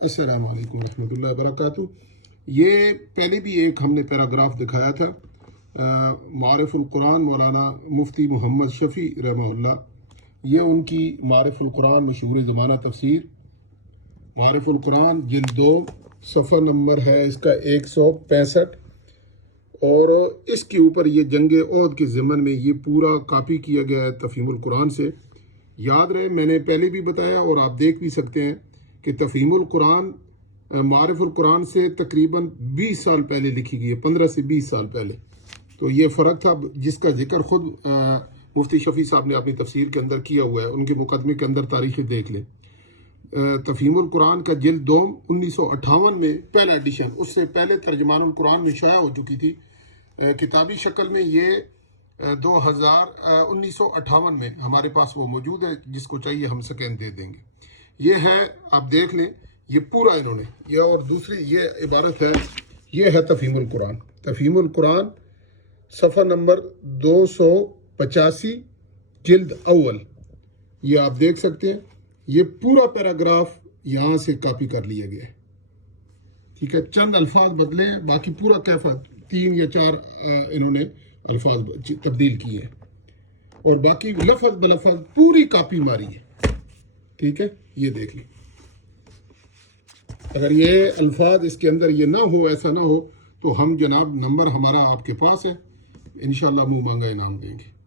السلام علیکم ورحمۃ اللہ وبرکاتہ۔ یہ پہلے بھی ایک ہم نے پیراگراف دکھایا تھا، معارف القرآن مولانا مفتی محمد شفیع رحمہ اللہ، یہ ان کی معارف القرآن مشہور زمانہ تفسیر، معارف القرآن جلد 2، صفحہ نمبر ہے اس کا 165، اور اس کے اوپر یہ جنگ احد کے ضمن میں یہ پورا کاپی کیا گیا ہے تفہیم القرآن سے۔ یاد رہے میں نے پہلے بھی بتایا اور آپ دیکھ بھی سکتے ہیں کہ تفہیم القرآن معارف القرآن سے تقریباً 20 سال پہلے لکھی گئی ہے، 15 سے 20 سال پہلے۔ تو یہ فرق تھا جس کا ذکر خود مفتی شفیع صاحب نے اپنی تفسیر کے اندر کیا ہوا ہے، ان کے مقدمے کے اندر تاریخ دیکھ لیں۔ تفہیم القرآن کا جلد 2 1958 میں پہلا ایڈیشن، اس سے پہلے ترجمان القرآن میں شائع ہو چکی تھی کتابی شکل میں، یہ 1958 میں ہمارے پاس وہ موجود ہے، جس کو چاہیے ہم سکین دے دیں گے۔ یہ ہے، آپ دیکھ لیں، یہ پورا انہوں نے، یہ اور دوسری یہ عبارت ہے، یہ ہے تفہیم القرآن، تفہیم القرآن صفحہ نمبر 285 جلد اول، یہ آپ دیکھ سکتے ہیں، یہ پورا پیراگراف یہاں سے کاپی کر لیا گیا ہے، ٹھیک ہے، چند الفاظ بدلے ہیں، باقی پورا کیفا 3 یا 4 انہوں نے الفاظ تبدیل کیے ہیں، اور باقی لفظ بلفظ پوری کاپی ماری ہے، ٹھیک ہے، یہ دیکھ لیں۔ اگر یہ الفاظ اس کے اندر یہ نہ ہو، ایسا نہ ہو، تو ہم جناب نمبر ہمارا آپ کے پاس ہے، انشاءاللہ منہ مانگا انعام دیں گے۔